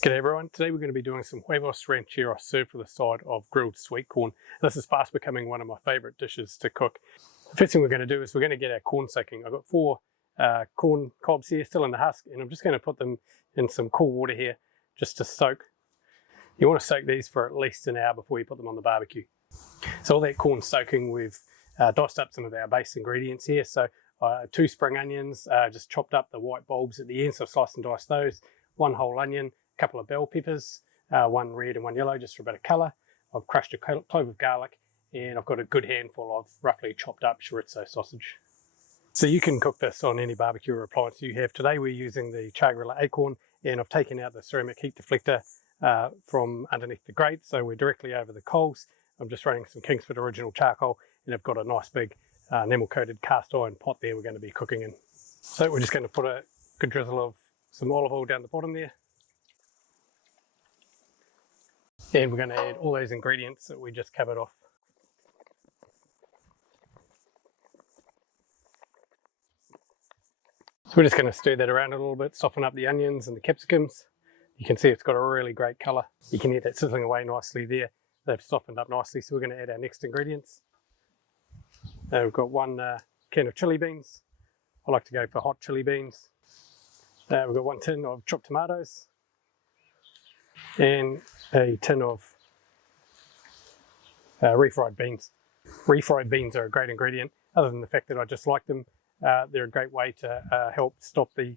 G'day everyone, today we're going to be doing some Huevos Rancheros served with a side of grilled sweet corn. This is fast becoming one of my favourite dishes to cook. The first thing we're going to do is we're going to get our corn soaking. I've got 4 corn cobs here still in the husk, and I'm just going to put them in some cool water here just to soak. You want to soak these for at least an hour before you put them on the barbecue. So all that corn soaking, we've diced up some of our base ingredients here. So 2 spring onions, just chopped up the white bulbs at the end, so I've sliced and diced those. 1 whole onion, a couple of bell peppers, 1 red and 1 yellow just for a bit of colour. I've crushed a clove of garlic, and I've got a good handful of roughly chopped up chorizo sausage. So you can cook this on any barbecue or appliance you have. Today we're using the char griller acorn, and I've taken out the ceramic heat deflector from underneath the grate, so we're directly over the coals. I'm just running some Kingsford original charcoal, and I've got a nice big enamel coated cast iron pot there we're going to be cooking in. So we're just going to put a good drizzle of some olive oil down the bottom there. And we're going to add all those ingredients that we just covered off. So we're just going to stir that around a little bit, soften up the onions and the capsicums. You can see it's got a really great colour. You can hear that sizzling away nicely there. They've softened up nicely, so we're going to add our next ingredients. We've got 1 can of chili beans. I like to go for hot chili beans. We've got 1 tin of chopped tomatoes and a tin of refried beans. Refried beans are a great ingredient. Other than the fact that I just like them, they're a great way to help stop the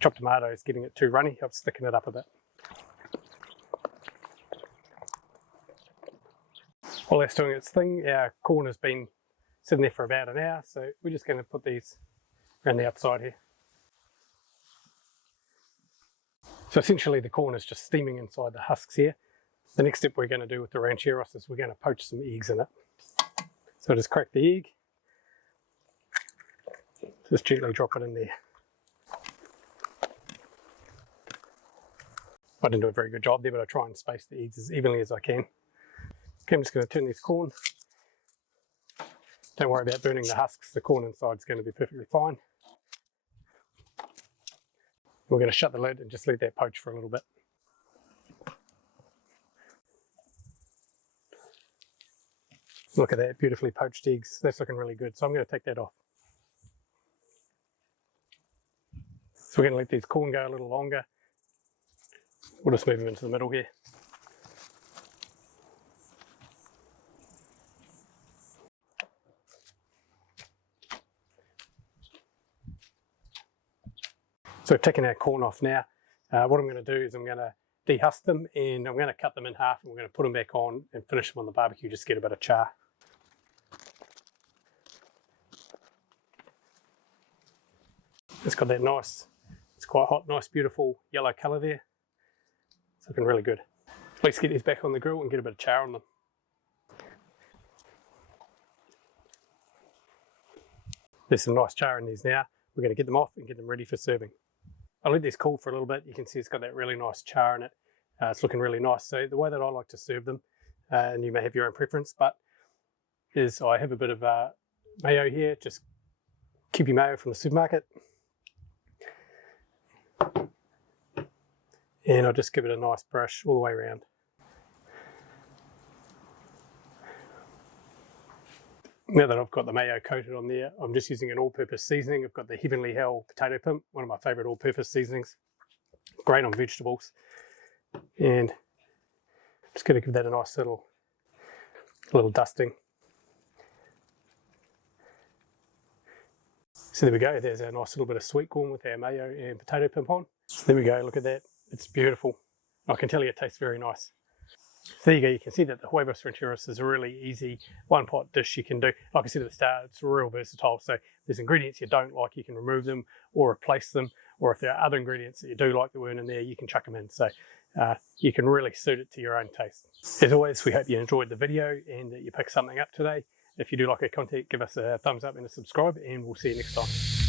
chopped tomatoes getting it too runny, helps thicken it up a bit. While that's doing its thing, our corn has been sitting there for about an hour, so we're just going to put these around the outside here. So essentially the corn is just steaming inside the husks here. The next step we're going to do with the rancheros is we're going to poach some eggs in it. So just crack the egg, just gently drop it in there. I didn't do a very good job there, but I try and space the eggs as evenly as I can. Okay, I'm just going to turn this corn. Don't worry about burning the husks, the corn inside is going to be perfectly fine. We're going to shut the lid and just let that poach for a little bit. Look at that, beautifully poached eggs. That's looking really good, so I'm going to take that off. So we're going to let these corn go a little longer. We'll just move them into the middle here. So we've taken our corn off now. What I'm going to do is I'm going to dehusk them, and I'm going to cut them in half, and we're going to put them back on and finish them on the barbecue, just get a bit of char. It's got that nice, it's quite hot, nice beautiful yellow colour there. It's looking really good. Let's get these back on the grill and get a bit of char on them. There's some nice char in these now. We're going to get them off and get them ready for serving. I'll let this cool for a little bit. You can see it's got that really nice char in it. It's looking really nice. So the way that I like to serve them, and you may have your own preference, but is I have a bit of mayo here, just Kewpie mayo from the supermarket. And I'll just give it a nice brush all the way around. Now that I've got the mayo coated on there, I'm just using an all-purpose seasoning. I've got the Heavenly Hell potato pimp, one of my favourite all-purpose seasonings. Great on vegetables. And I'm just going to give that a nice little dusting. So there we go, there's our nice little bit of sweet corn with our mayo and potato pimp on. So there we go, look at that, it's beautiful. I can tell you it tastes very nice. So there you go, you can see that the Huevos Rancheros is a really easy one-pot dish you can do. Like I said at the start, it's real versatile, so if there's ingredients you don't like, you can remove them or replace them, or if there are other ingredients that you do like that weren't in there, you can chuck them in. So you can really suit it to your own taste. As always, we hope you enjoyed the video and that you picked something up today. If you do like our content, give us a thumbs up and a subscribe, and we'll see you next time.